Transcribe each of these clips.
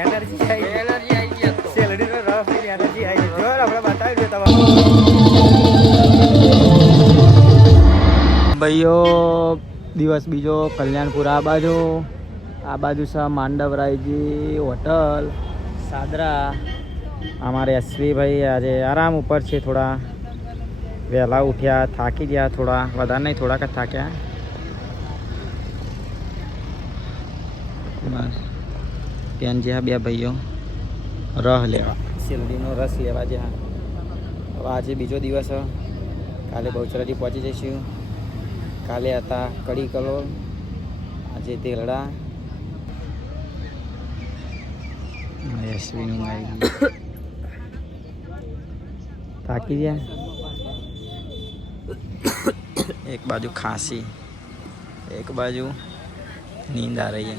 Energy આવી ગઈ તો સેલડીનો રફ એનર્જી આવી ગઈ. જો આપણે બતાવી દો તમે ભાઈઓ. દિવસ બીજો કલ્યાણપુર આ બાજુ છે માંડવરાયજી હોટલ સાદરા. અમારે એસવી ભાઈ આજે આરામ ઉપર છે. થોડા વહેલા ઉઠ્યા, થાકી ગયા થોડા, વધારે નહીં થોડાક જ થાક્યા. બસ ત્યાં જ્યાં બે ભાઈઓ રહ લેવા શેરડીનો રસ લેવા જ્યાં. હવે આજે બીજો દિવસ, કાલે બહુચરાજી પહોંચી જઈશું. કાલે હતા કડી કલોલ, આજે તેલડા. એસવીનું આવી થાકી ગયા. એક બાજુ ખાંસી, એક બાજુ નીંદ આ રહી है.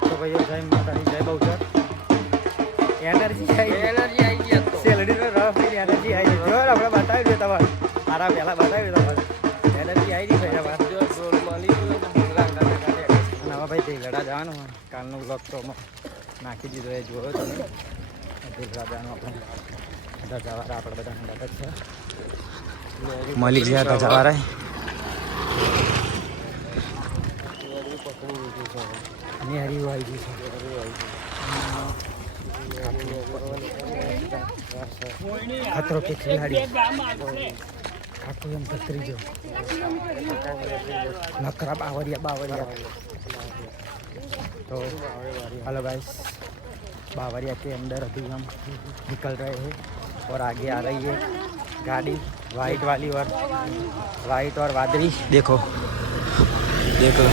તો ભાઈઓ જય માતાજી, જય બહુચર. એનર્જી આવી ગઈ તો સેલડીનો રફ એનર્જી આવી ગઈ. જો આપણે બતાવી દો તમારે મારા પહેલાં બતાવી દો તમારે એનર્જી આવી ગઈ ભાઈ. હવે ભાઈ તેલડા જવાનું હોય. કાલનો બ્લોગ તો નાખી દીધો એ જોયો તમે. તેલડા જવાનું આપણે બધા જવારા આપણે બધા હંગાત જ છે. મલિક જ્યાં હતા જવારા નેહરી આવી ગઈ છે. ખતરો કે ખિલાડી ખાતું એમ કતરી જો નકરા बावरिया. तो हेलो गाइस, बावरिया के अंदर अभी हम निकल रहे हैं और आगे आ रही है गाड़ी वाइट वाली और वाइट और वादरी. देखो देखो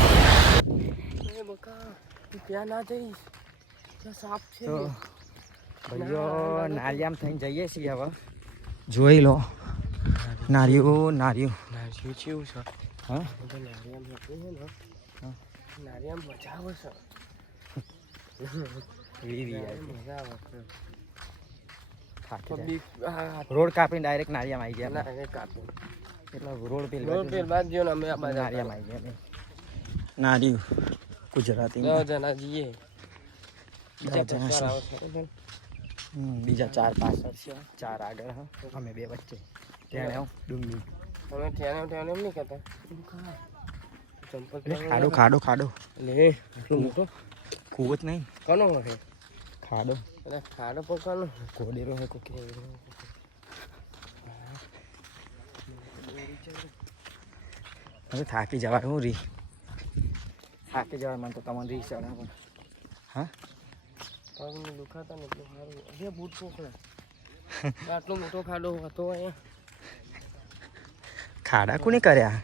क्या ना तो भाइयों नारियाम थी जाइए છીએ હવે. જોઈ લો નારિયું કેવું છે. હા નારિયામ મજા આવે છે. રોડ કાપીને ડાયરેક્ટ નારિયામ આવી ગયા. એટલે રોડ પેલ જો ને અમે નારિયામ આવી ગયા. નારિયું ગુજરાતી જણા જઈએ. બીજા 4 પાછળ છે, 4 આગળ. અમે 2 વચ્ચે. ત્યાં ડુંગળી તમે ત્યાં એમ નહીં કહેતા. ખાડો લે એટલું મોટો કૂવો જ નહીં. કોનો છે ખાડો? એટલે ખાડો પર કોનો કોડેરો હે કોકે. હવે થાકી જવાય. હું થાકી જવાય મને તો. તમને રી ચડે પણ હા પગને દુખાતા ને એટલું સારું. જે બૂટ પોકળે આટલો મોટો ખાડો હતો અહીંયા. ખાડા કોને કર્યા?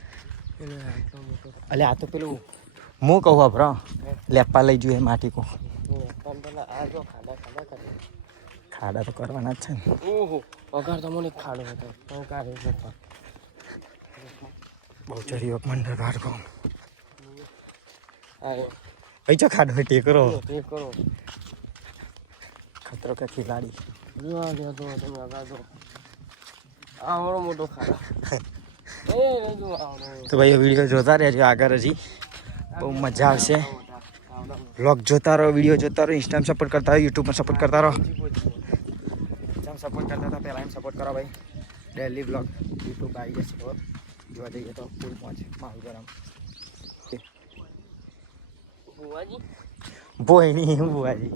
અલે આ તો પેલું હું કહું ભરો લેપા લઈ જોઈએ માટી કો. ખાડા તો કરવાના જ છે ને. ઓહો પગાર તો મને ખાડો હતો. બહુચરી મંડળ ગાડકો પૈસા ખાડો टे करो खतरों का खिलाड़ी. મોટો ખાડો. તો ભાઈ વિડીયો જોતા રહેજો આગળ. હજી બહુ મજા આવશે. વ્લોગ જોતા રહો, વિડીયો જોતા રહો. ઇન્સ્ટામાં સપોર્ટ કરતા રહો, યુટ્યુબમાં સપોર્ટ કરતા રહો. ઇન્સ્ટામાં સપોર્ટ કરતા હતા પહેલાં એમ સપોર્ટ કરો ભાઈ. ડેલી વ્લોગ યુટ્યુબ આવી જશે. જોવા જઈએ તો ફૂલ પહોંચે મારું ગરમ. બુવાજી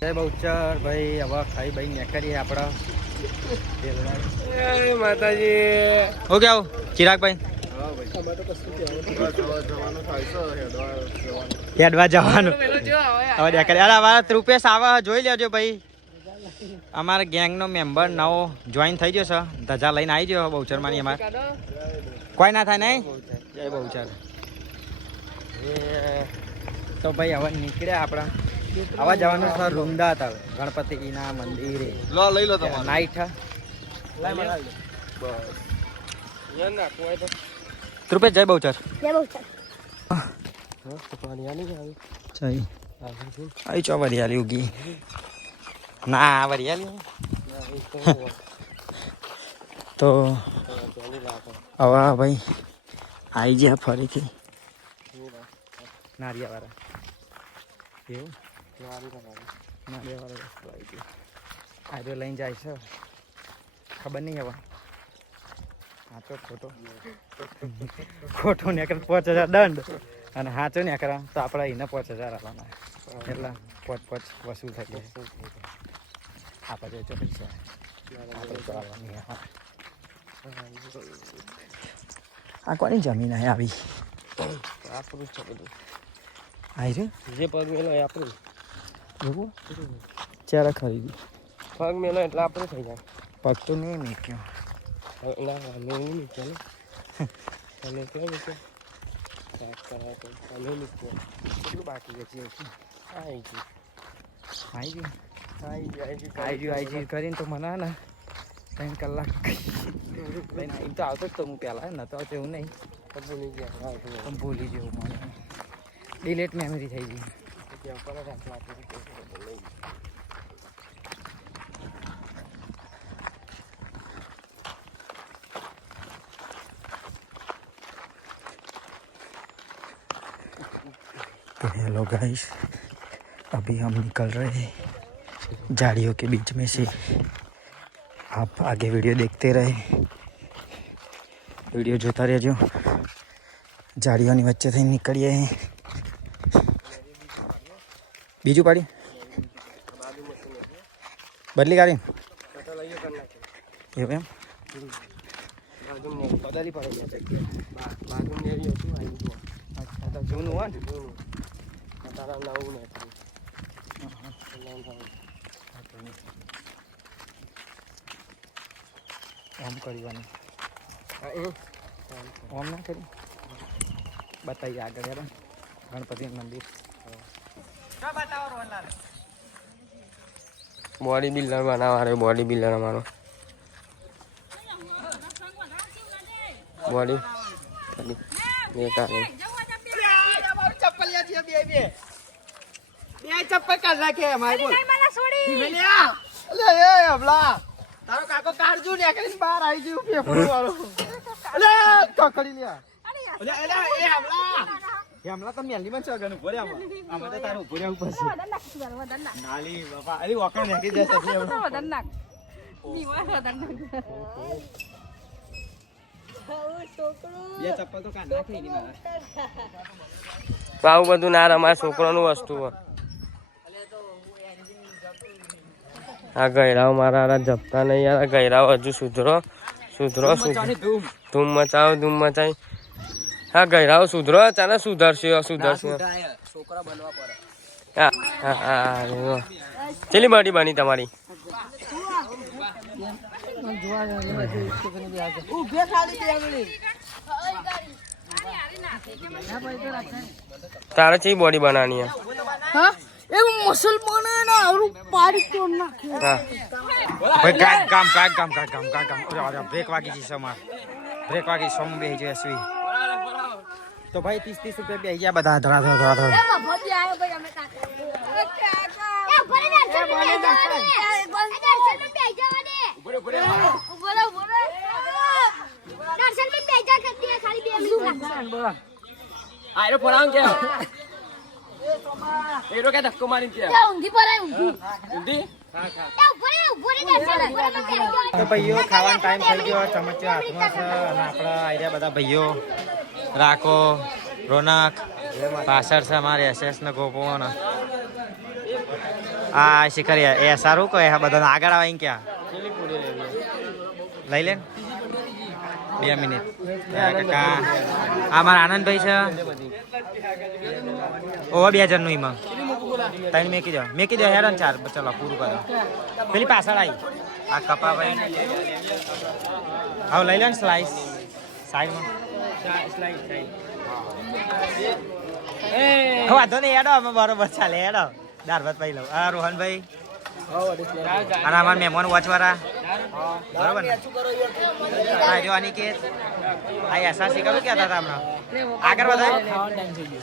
જય બહુચર ભાઈ. હવે ખાઈ ભાઈ નીકળીએ આપણા માતાજી. હો ગયા હો ચિરાગ ભાઈ? હેડવા જવાનું હવે નીકળે. અરે રૂપેશ આવે જોઈ લેજો ભાઈ. અમારા ગેંગનો મેમ્બર નવો જોઈન થઈ ગયો છે. ધજા લઈને આવી ગયો બહુચરમાંની. અમારે કોઈ ના થાય નહીં. જય બહુચર. તો ભાઈ હવે નીકળ્યા આપણા. આવા જવાનું છે રૂમદા હતા ગણપતિના મંદિરે. લઈ લો તમારે નાઈટ. રૂપેશ જય બહુચર. आई चो वरियाली होगी ना वरियाली તો હવે ભાઈ આવી ગયા ફરીથી નારિયાવાળા એવું નારિયાવાળા રસ્તો આવી ગયો આજે લઈને જાય છે ખબર નહીં હવે સાચો ખોટો ને 5,000 દંડ અને સાચો ને તો આપણે એને 5,000 આપવાના એટલા 5 વસૂલ થઈ જાય આપણે જો પૈસા આ કોની જમીન હે આવી આપણું છે બધું આવી છે જે પગ મેલો એ આપણું એવું ચારે ખરીદી પગ મેલો એટલે આપણું થઈ જાય પગ તો નહીં મૂક્યો ના મેં નહીં મૂક્યો ને તમે ક્યાં મૂક્યો સાફ કરાય તો તમે મૂક્યો કેટલું બાકી છે આવી ગયું આવી કરીને તો મને ને 3 કલાક લઈને આવી તો આવતો જ તો હું પહેલાં નતો આવતો એવું નહીં ભૂલી ગયા પણ ભૂલી જેવું મને ડિલેટ મેમરી થઈ ગઈ तो हेलो गाइस अभी हम निकल रहे हैं झाड़ियों के बीच में से आप आगे वीडियो देखते रहे वीडियो જોતા રહેજો झाड़ियों वच्चे थी निकलिए हैं बीजू पाड़ी बदली गाड़ी एवं एम બદલી પડે બાજુ નેરી હતું આવી ગયું અચ્છા તો જૂનું હોય ને તારા નવું ને ઓમ કરવાનું ઓમ ના કરી બતાવીએ આગળ યાર ગણપતિ મંદિર બોડી બિલ્ડર બનાવવા બોડી બિલ્ડર અમારો બોડી ચપ્પલ કાઢ રાખે તારો કાકો કાઢજો ને કરીને બહાર આવી ગયું પેપર વાળો કકડી લ્યા હમણાં તો મેલી માં છે ઉભો રે આમાં તો તારું ઉભો રહેવું પડશે નાલી બાપા અરે વખણ નાખી જશે બે ચપ્પલ તો કાઢ નાખે એની મારા આવું બધું ના રમાય છોકરાનું વસ્તુ આ ગયરાઓ મારા જપતા નહીં યાર ગયરાઓ હજુ સુધરો ધૂમ મચાવી હા ગયરાઓ સુધરો ચાલે સુધરશે છોકરા બનવા પડે હા ચેલી બોડી બની તમારી તારે ચી બોડી બનાવવાની બ્રેક વાગી જશે બ્રેક વાગી સોમ બે જશે તો ભાઈ 30-30 રૂપિયા બે ગયા બધા ધરા આયરો ફરાવ કે એરો કે ધક્કો મારી કે ઊંધી પરાય ઊંધી તો ભાઈઓ ખાવાનો ટાઈમ થઈ ગયો ચમચો હાથમાં છે અને આપણા આઈડિયા બધા ભાઈઓ રાખો રોનક પાછળ છે અમારે SS ને ગોપો ને આ શિખર એ સારું કહે બધા આગળ આવે ક્યાં લઈ લે 2 મિનિટ કાકા આ મારા આનંદભાઈ છે ઓ 2 જણનું એમાં 3 મેકી દો હેરાન 4 ચલો પૂરું કરો પેલી પાછળ આવી આ કપા ભાઈ હવે લઈ લે ને સ્લાઈસ સાઈડમાં વાંધો નહીં હેડો અમે બરોબર ચાલે હેડો દાળ ભાત પાઈ લઉં આ રોહનભાઈ અને અમારા મહેમાન વોચવાળા બરોબર ને હા જો અનિકેત આ એસઆરસી કરું કહેતા હતા હમણાં આગળ વધારે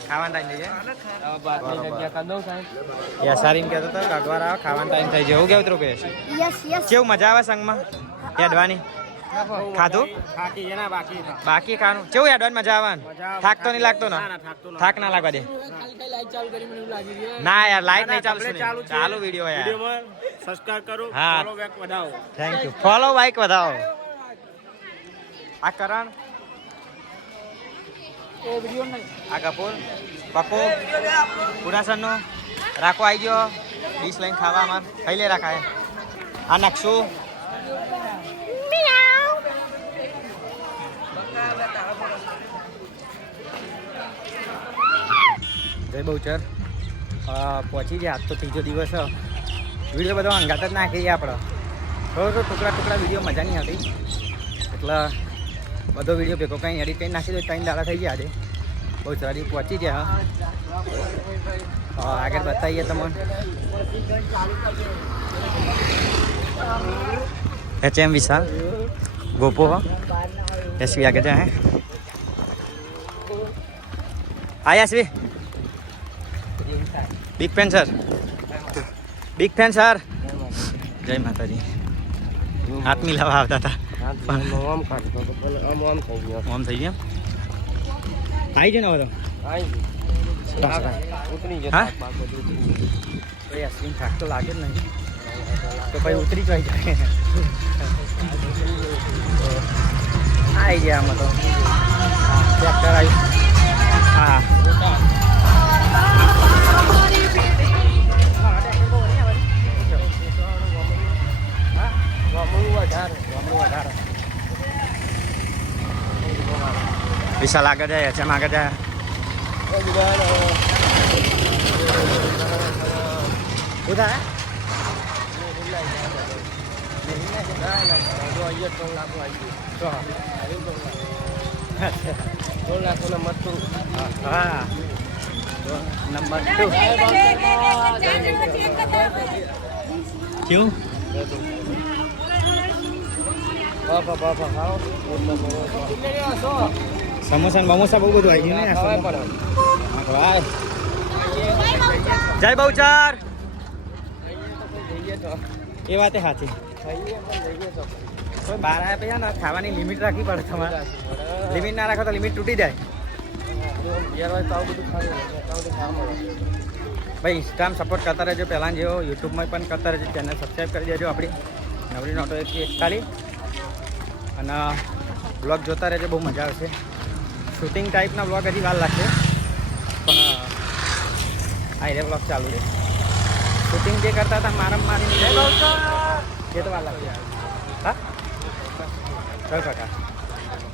ખાવાનો ટાઈમ થઈ જાય એસઆર એમ કહેતો હતો કે અગવાર આવે ખાવાનો ટાઈમ થઈ જાય એવું કેવું કેવું મજા આવે સંઘમાં હેડવાની ખાધું બાકી એના બાકી બાકી ખાવાનું કેવું એડવાન્સ મજા આવવાનું થાક તો નહીં લાગતો ને થાક ના લાગવા દે ના યાર લાઈટ નહીં ચાલુ ચાલુ વિડીયો યાર સબસ્ક્રાઇબ કરો હા. ફોલો બેક વધાવો થેન્ક યુ ફોલો બાઈક વધાવો આ કરણ આ કપૂર પપ્પુ પુરાસનનો રાખો આવી ગયો ડીશ લઈને ખાવા અમાર ખાઈ લે રાખાય આ નકશો જય બહુચર પહોંચી ગયા આજ તો ત્રીજો દિવસ વિડીયો બધો અંગાત જ નાખીએ આપણે થોડો ટુકડા વિડીયો મજા નહીં આવતી એટલે બધો વિડીયો ભેગો કંઈ એડિટ કરી નાખી દો 3 દાડા થઈ ગયા આજે બહુ સારી પહોંચી ગયા આગળ બતાવીએ તમને HM વિશાલ ગોપો એસવી આગળ જાય આયા એસવી બિગ ફેન સર જય માતાજી હાથ મિલાવા આવતા હતા આમ થઈ ગયા આવી જાય ને હવે તો હા ભાઈ અશ્વિન થાક તો લાગે જ નહીં તો ભાઈ ઉતરી જ જાય આવી ગયા આમાં તો ટ્રેક્ટર આવ્યું હા વિશાલ આગળ જાય HM આગળ જાય ઉધા હા નંબર 2 કેવું સમોસા બમોસા બહુ બધું આવી ગયું ને જય બહુચર એ વાતે સાચી બહાર આવ્યા પછી ને ખાવાની લિમિટ રાખવી પડે તમારે લિમિટ ના રાખો તો લિમિટ તૂટી જાય ભાઈ ઇન્સ્ટામાં સપોર્ટ કરતા રહેજો પહેલાં જેવો યુટ્યુબમાં પણ કરતા રહેજો ચેનલ સબસ્ક્રાઈબ કરી દેજો આપણી નવરી નોટો 141 અને બ્લોગ જોતા રહેજો બહુ મજા આવશે શૂટિંગ ટાઈપના બ્લોગ હજી વાર લાગશે પણ આ રે બ્લોગ ચાલુ છે શૂટિંગ જે કરતા હતા મારમ મારીને એ તો વાર લાગશે હા કયો કાકા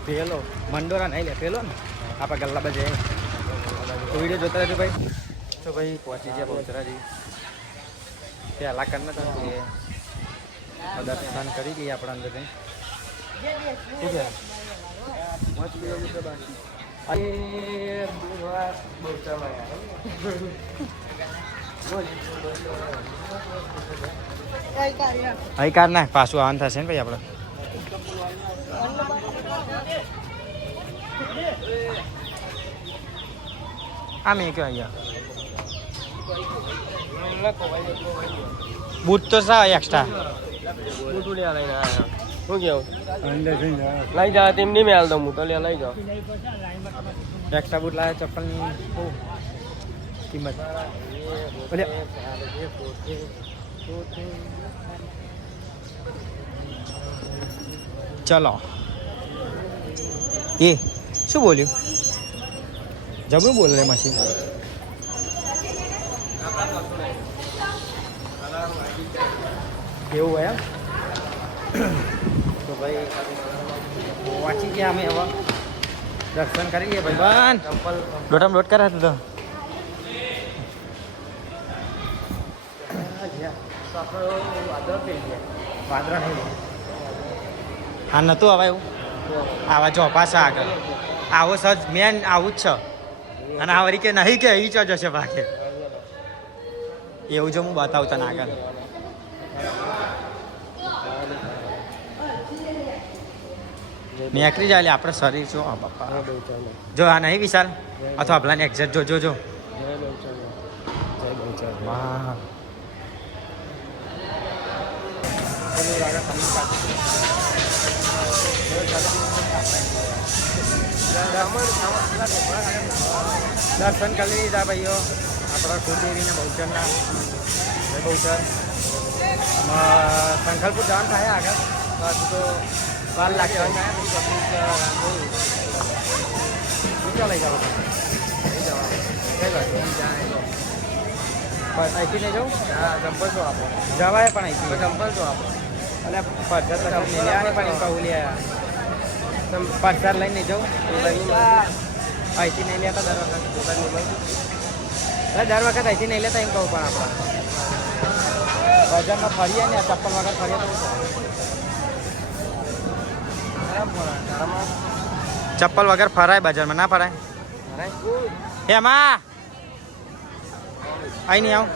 પેલો મંડોરા નહીં લે પેલો ને આપણે ગલ્લા બજે તો વિડીયો જોતા રહેજો ભાઈ તો ભાઈ પહોંચી ગયા બહુચરાજી પહેલાં કરીને તો દર્શન કરી લઈએ આપણા અંદર કંઈ શું છે અહીં કાર ના પાછું આવવાનું થશે ને ભાઈ આપણે આમ એ કયો અહીંયા બૂટ તો સા એક્સ્ટ્રા શું કેવું લઈ જા તેમ નહીં મેળ દઉં હું તો લઈ જાઓ એક્સ્ટ્રા બૂટ લાવે ચપ્પલની બહુ કિંમત ચલો એ શું બોલ્યું જબરું બોલ રે મશીન કેવું હોય તો ભાઈ વાંચી ગયા અમે હવે દર્શન કરી લઈએ ભાઈ બન દોઢમ દોઢ કરે તો વાદળા નહીં હા નહોતું હવે એવું આવા ચોપાસા આગળ આવો સજ મેન આવું જ છે અને આ વળી કે નહીં કે અહીં જ હશે ભાગે એવું જો હું બતાવું તને આગળ નીકળી જાય આપણે શરીર છો હા બાપા જો આ નહીં વિશાલ અથવા આપલાને એક્ઝેક્ટ જોજો જો વાહ દર્શન કરી લીધા ભાઈઓ આપણા કુળદેવીના બહુચરના બહુચર સંખલપુર જવાનું થાય આગળ બસ તો 12 લાખ ચાલો લઈ જાઓ બસ અહીંથી નહીં જાઉં ચંપલ તો આપો જવાય પણ અહીંથી ચંપલ તો આપો અને પથ્થર તો લેવાની પણ કહું લે પથ્થર લઈને નહીં જાઉં અહીંથી નહીં લેતા દર વખત અહીંથી નહીં લેતા એમ કહું પણ આપણા બજારમાં ફરીએ ને ચપ્પલ વગર ફરીએ તો ચપ્પલ વગર ફરાય બજારમાં ના ફરાય એમાં અહીં નહીં આવું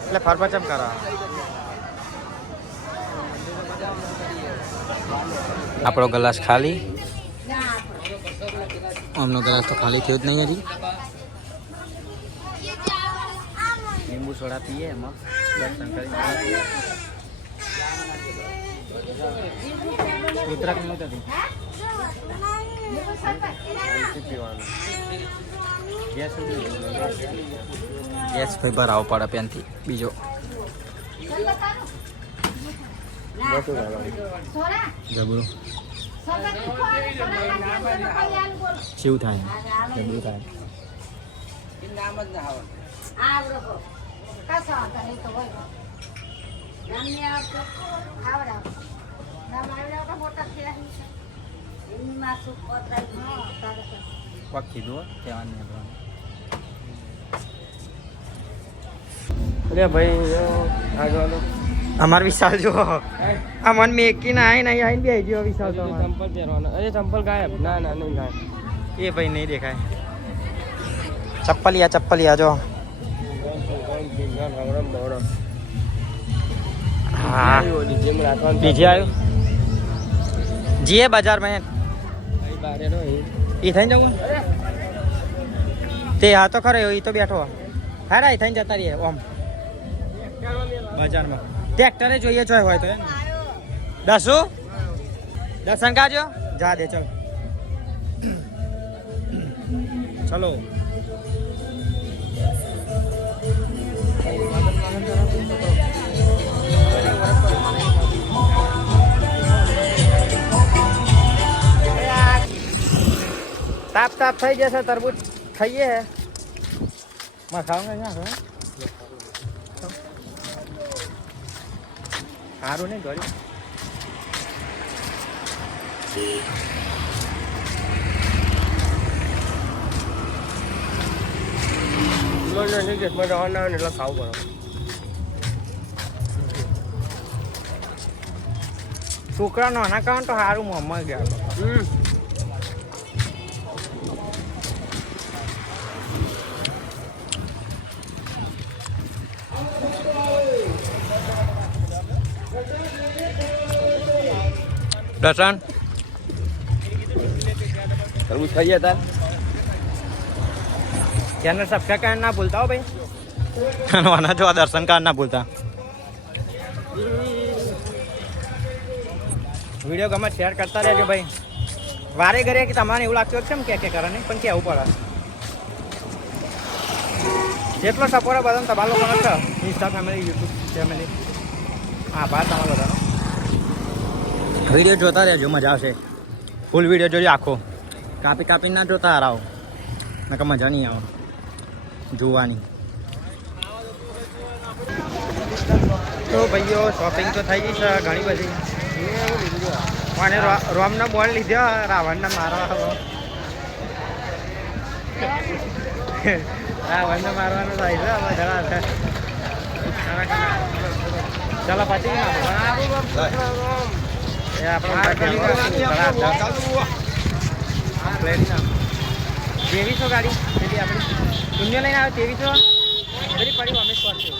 એટલે ફરવા ચમ કરો આપણો ગ્લાસ ખાલી અમનો ગ્લાસ તો ખાલી થયો જ નહીં હજી લીંબુ સોડા પીએ એમાં દર્શન કરી ઉત્તરાખ નહીં થતી ગેસ ભાઈ ભરાવો પડે પેનથી બીજો જબરું કેવું થાય જબરું થાય પગ કીધું કહેવાનું અરે ભાઈ આગળ અમાર વિશાલ જો આ મન મેં એકી ના આવીને આવીને બે ગયો વિશાલ તો ચંપલ પહેરવાનો અરે ચંપલ ગાયબ ના ના નહીં ગાયબ એ ભાઈ નહીં દેખાય ચપ્પલિયા જો હા બીજે આવ્યો જીએ બજારમાં એ થઈને જવું તે હા તો ખરો એ તો બેઠો હારા એ થઈને જતા રહીએ ઓમ બજારમાં ટ્રેક્ટરે જોઈએ છો હોય તો દસુ દર્શન કાજો જા દે ચલ ચલો તાપ તાપ થઈ જશે તરબૂચ ખાઈએ હે માં ખાऊंगा क्या સારું નહીં ગળ્યું એટલે ખાવું પડે છોકરા નાના કારણ તો સારું મોંમાં ગયા દર્શન તરબૂચ ખાઈએ તાર ચેનલ સબસ્ક્રાઈબ કરવા ના ભૂલતા હો ભાઈ નાના જો દર્શન કરવા ના ભૂલતા વિડીયો ગમે શેર કરતા રહેજો ભાઈ વારે ઘરે કે તમારે એવું લાગતું કેમ કે કરે નહીં પણ કેવું પડે જેટલો સપોર્ટ બધાને તમારા લોકોનો છે ઇન્સ્ટા ફેમિલી યુટ્યુબ ફેમિલી આભાર તમારો બધાનો વિડીયો જોતા રહેજો મજા આવશે ફૂલ વિડીયો જોજો આખો કાપી કાપી ના જોતા હરાવો નકર મજા નહીં આવે જોવાની તો ભાઈઓ શોપિંગ તો થઈ ગઈ છે ઘણી બધી અને રોમનો બોલ લીધો રાવણને મારવા રાવણને મારવાનો થાય છે બધા ચાલો પછી તેવીસો ગાડી જેથી આપણે શૂન્ય લઈને આવે તેવીસો બધી પડી અમે કરશું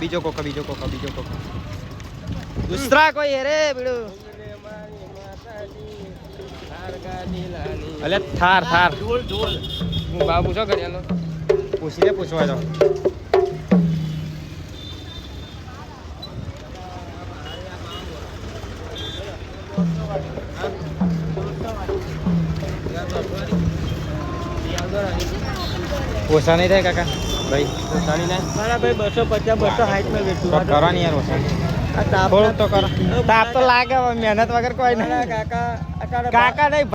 બીજો કોક દુસરા કોઈ રે બીડું અલે થાર હું બાબુ પૂછો કર્યા પૂછીને પૂછવા દો ઓછા નહીં થાય કાકા ભાઈ પોતાની ના મારા ભાઈ 250 260 માં વેચું તો કરો ને યાર ઓછા આ તાપ થોડુંક તો કરો તાપ તો લાગે હવે મહેનત વગર કોઈ નહીં કાકા કાકા નહીં